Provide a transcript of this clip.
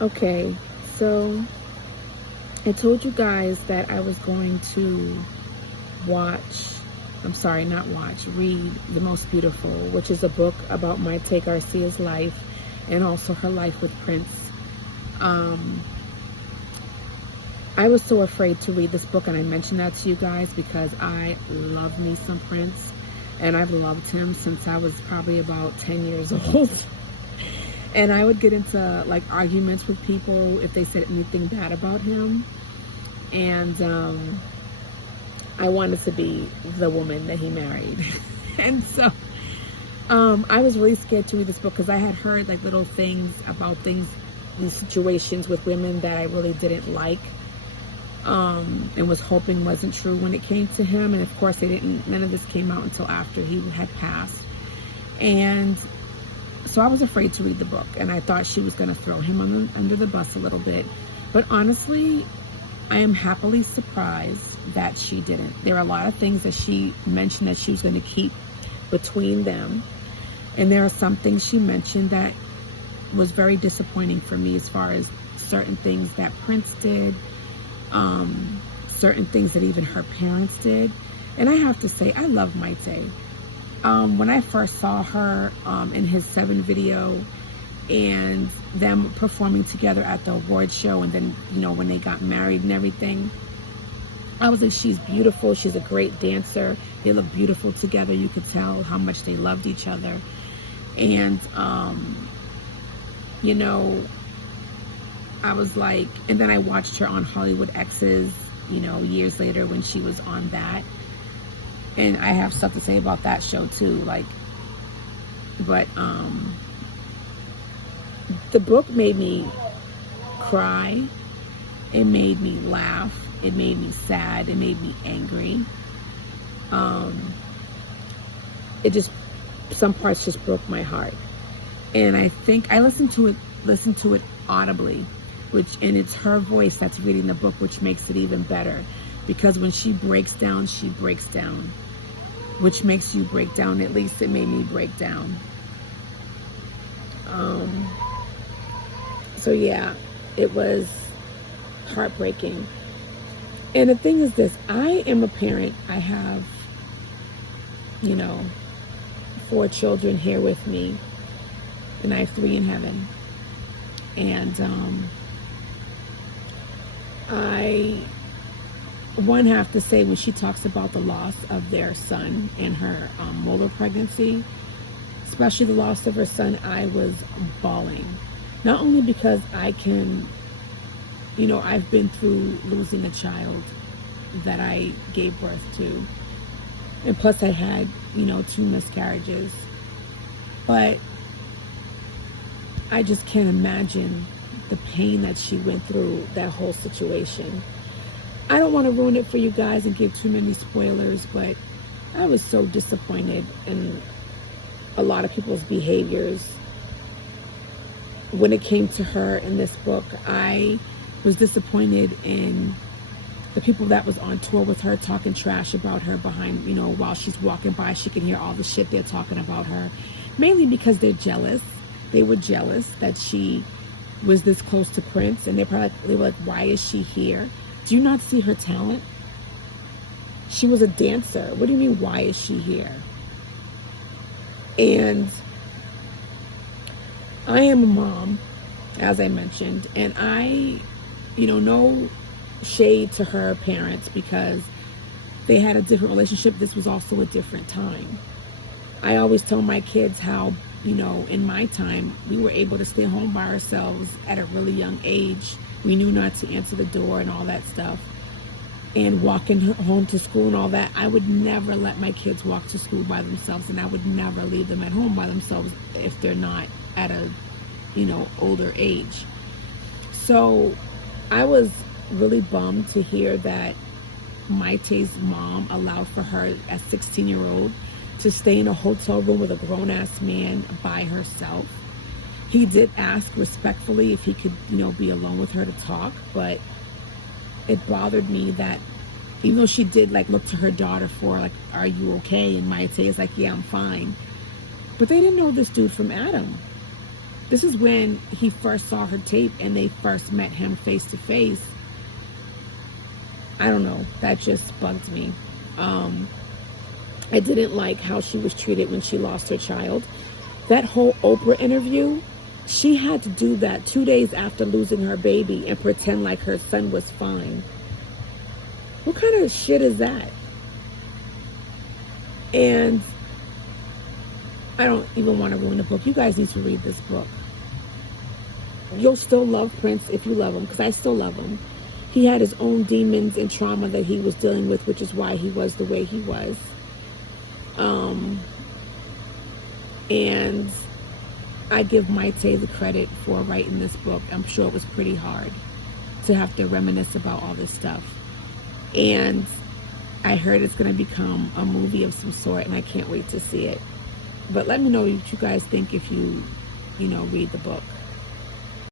Okay, so I told you guys that I was going to watch, I'm sorry, not watch, read The Most Beautiful, which is a book about Mayte Garcia's life and also her life with Prince. Um, I was so afraid to read this book, and I mentioned that to you guys because I love me some Prince, and I've loved him since I was probably about 10 years old. And I would get into like arguments with people if they said anything bad about him. And I wanted to be the woman that he married. And so I was really scared to read this book because I had heard like little things about things, these situations with women that I really didn't like, and was hoping wasn't true when it came to him. And of course, none of this came out until after he had passed. And so I was afraid to read the book, and I thought she was going to throw him under the bus a little bit. But honestly, I am happily surprised that she didn't. There are a lot of things that she mentioned that she was going to keep between them. And there are some things she mentioned that was very disappointing for me, as far as certain things that Prince did, certain things that even her parents did. And I have to say, I love Mayte. When I first saw her in his 7 video and them performing together at the award show, and then, you know, when they got married and everything, I was like, she's beautiful. She's a great dancer. They look beautiful together. You could tell how much they loved each other. And, you know, I was like, and then I watched her on Hollywood Exes, you know, years later when she was on that. And I have stuff to say about that show too, like, but the book made me cry. It made me laugh. It made me sad. It made me angry. It just, some parts just broke my heart. And I think I listened to it audibly, and it's her voice that's reading the book, which makes it even better, because when she breaks down, which makes you break down. At least it made me break down. So yeah, it was heartbreaking. And the thing is this, I am a parent. I have, you know, 4 children here with me, and I have 3 in heaven. And I have to say, when she talks about the loss of their son and her molar pregnancy, especially the loss of her son, I was bawling. Not only because I can, you know, I've been through losing a child that I gave birth to, and plus I had, you know, 2 miscarriages, but I just can't imagine the pain that she went through, that whole situation. I don't want to ruin it for you guys and give too many spoilers, but I was so disappointed in a lot of people's behaviors when it came to her in this book. I was disappointed in the people that was on tour with her, talking trash about her behind, you know, while she's walking by. She can hear all the shit they're talking about her, mainly because they're jealous. They were jealous that she was this close to Prince, and they were like, why is she here? Do you not see her talent? She was a dancer. What do you mean, why is she here? And I am a mom, as I mentioned, and I, you know, no shade to her parents, because they had a different relationship. This was also a different time. I always tell my kids how, you know, in my time, we were able to stay home by ourselves at a really young age. We knew not to answer the door and all that stuff, and walking home to school and all that. I would never let my kids walk to school by themselves, and I would never leave them at home by themselves if they're not at a, you know, older age. So I was really bummed to hear that Mayte's mom allowed for her, as 16-year-old, to stay in a hotel room with a grown-ass man by herself. He did ask respectfully if he could, you know, be alone with her to talk, but it bothered me that even though she did like look to her daughter for like, are you okay? And Mayte is like, yeah, I'm fine. But they didn't know this dude from Adam. This is when he first saw her tape and they first met him face to face. I don't know. That just bugged me. I didn't like how she was treated when she lost her child. That whole Oprah interview, she had to do that 2 days after losing her baby and pretend like her son was fine. What kind of shit is that? And I don't even want to ruin the book. You guys need to read this book. You'll still love Prince if you love him, because I still love him. He had his own demons and trauma that he was dealing with, which is why he was the way he was. And I give Mayte the credit for writing this book. I'm sure it was pretty hard to have to reminisce about all this stuff. And I heard it's going to become a movie of some sort, and I can't wait to see it. But let me know what you guys think if you read the book.